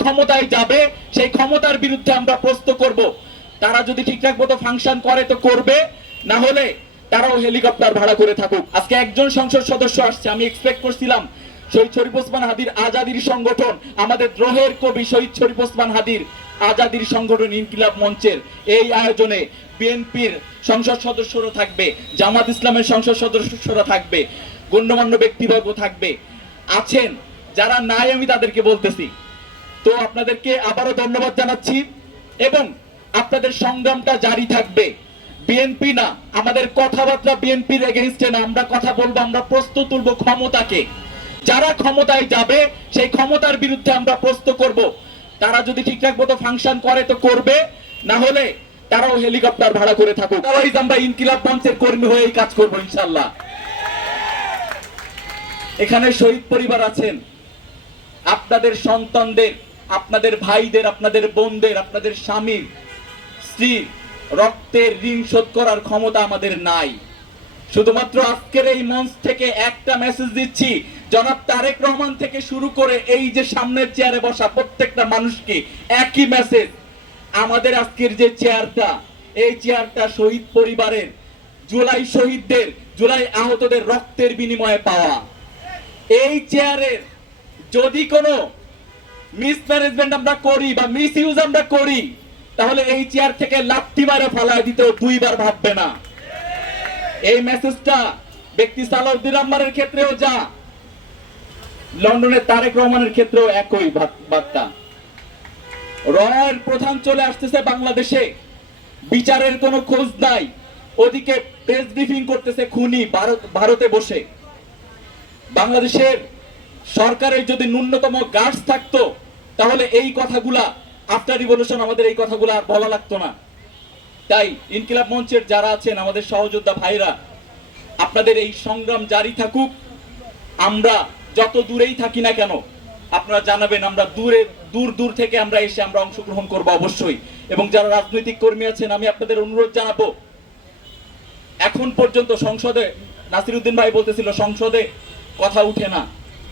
ক্ষমতায় যাবে সেই ক্ষমতার বিরুদ্ধে আমরা প্রস্তুত করব। তারা যদি ঠিকঠাক মতো ফাংশন করে তো করবে, না হলে তারাও হেলিকপ্টার ভাড়া করে থাকুক। আজকে একজন সংসদ সদস্য আসছে, আমি এক্সপেক্ট করছিলাম শহীদ শরীফ ওসমান হাদির আজাদির সংগঠন, আমাদের দ্রোহের কবি শহীদ শরীফ ওসমান হাদির আজাদির সংগঠন ইনকিলাব মঞ্চের এই আয়োজনে বিএনপির সংসদ সদস্যরা থাকবে, জামাত ইসলামের সংসদ সদস্যরা থাকবে, গণ্যমান্য ব্যক্তিবর্গ থাকবে, আছেন যারা নাই আমি তাদেরকে বলতেছি। তো আপনাদেরকে আবারও ধন্যবাদ জানাচ্ছি এবং আপনাদের সংগ্রামটা জারি থাকবে। বিএনপি না, আমাদের কথাবার্তা বিএনপির এগেইনস্টে না, আমরা কথা বলবো, আমরা প্রস্তুত তুলব ক্ষমতাকে। যারা ক্ষমতায় যাবে সেই ক্ষমতার বিরুদ্ধে আমরা প্রস্তুত করব। তারা যদি ঠিকঠাক মতো ফাংশন করে তো করবে, না হলে তারাও হেলিকপ্টার ভাড়া করে থাকুক। আমরা ইনকিলাব মঞ্চের কর্মী হয়ে এই কাজ করবো ইনশাআল্লাহ। এখানে শহীদ পরিবার আছেন, আপনাদের সন্তানদের, আপনাদের ভাইদের, আপনাদের বোনদের, আপনাদের স্বামীর, স্ত্রী রক্তের ঋণ শোধ করার ক্ষমতা আমাদের নাই। শুধুমাত্র আজকের এই মঞ্চ থেকে একটা মেসেজ দিচ্ছি, জনাব তারেক রহমান থেকে শুরু করে এই যে সামনের চেয়ারে বসা প্রত্যেকটা মানুষকে একই মেসেজ। আমাদের আজকের যে চেয়ারটা, এই চেয়ারটা শহীদ পরিবারের, জুলাই শহীদদের, জুলাই আহতদের রক্তের বিনিময়ে পাওয়া। এই চেয়ারের যদি কোনো মিসম্যানেজমেন্ট আমরা করি বা মিস ইউজ আমরা করি, তাহলে এই চেয়ার থেকে লাথি মারে ফালায় দিতেও দুইবার ভাববে না। এই মেসেজটা ব্যক্তি সালাউদ্দিন আহমাদের ক্ষেত্রেও যা, লন্ডনের তারেক রহমানের ক্ষেত্রেও একই বার্তা। রয়ের প্রধান চলে আসতেছে বাংলাদেশে, বিচারের কোনো খোঁজ নাই, ওদিকে প্রেস ব্রিফিং করতেছে খুনি ভারতে বসে। বাংলাদেশের সরকারের যদি ন্যূনতম গার্ডস থাকতো তাহলে এই কথাগুলা আফটার রিভলিউশন আমাদের এই কথাগুলা আর বলা লাগতো না। তাই ইনকিলাব মঞ্চের যারা আছেন, আমাদের সহযোদ্ধা ভাইরা, আপনাদের এই সংগ্রাম জারি থাকুক। আমরা যত দূরেই থাকি না কেন আপনারা জানাবেন, আমরা দূর দূর থেকে আমরা এসে আমরা অংশগ্রহণ করব অবশ্যই। এবং যারা রাজনৈতিক কর্মী আছেন, আমি আপনাদের অনুরোধ জানাবো, এখন পর্যন্ত সংসদে নাসিরউদ্দিন ভাই বলতেছিল সংসদে কথা উঠে না।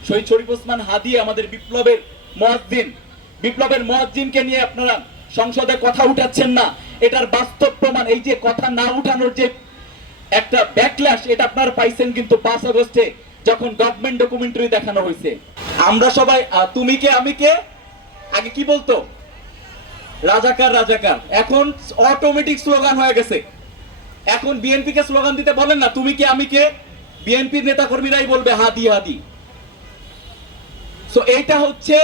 শহীদ শরীফ ওসমান হাদি আমাদের বিপ্লবের মুয়াজ্জিনকে নিয়ে আপনারা সংসদে কথা উঠাচ্ছেন না, এটার বাস্তব প্রমাণ এই যে কথা না উঠানোর যে একটা ব্যাকল্যাশ, এটা আপনারা পাইছেন কিন্তু 5 আগস্টে যখন গভর্নমেন্ট ডকুমেন্টারি দেখানো হয়েছে। আমরা সবাই তুমি কে আমি কে, আগে কি বলতো রাজাকার রাজাকার, এখন অটোমেটিক স্লোগান হয়ে গেছে। এখন বিএনপি কে স্লোগান দিতে বলেন না তুমি কে আমি কে, বিএনপির নেতা কর্মীরাই বলবে হাদি হাদি। সো এইটা হচ্ছে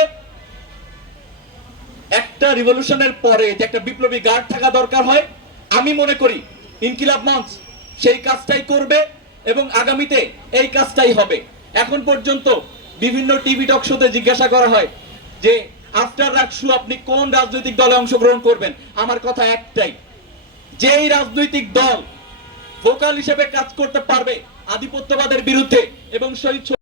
একটা রিভলিউশনের পরে যে একটা বিপ্লবী গার্ড থাকা দরকার হয়। আমি মনে করি ইনকিলাব মঞ্চ সেই কাজটাই করবে এবং আগামীতে এই কাজটাই হবে। এখন পর্যন্ত বিভিন্ন টিভি টক শোতে জিজ্ঞাসা করা হয় যে আফটার রাকসু আপনি কোন রাজনৈতিক দলে অংশগ্রহণ করবেন। আমার কথা একটাই, যেই রাজনৈতিক দল ভোকাল হিসেবে কাজ করতে পারবে আধিপত্যবাদের বিরুদ্ধে এবং শহীদ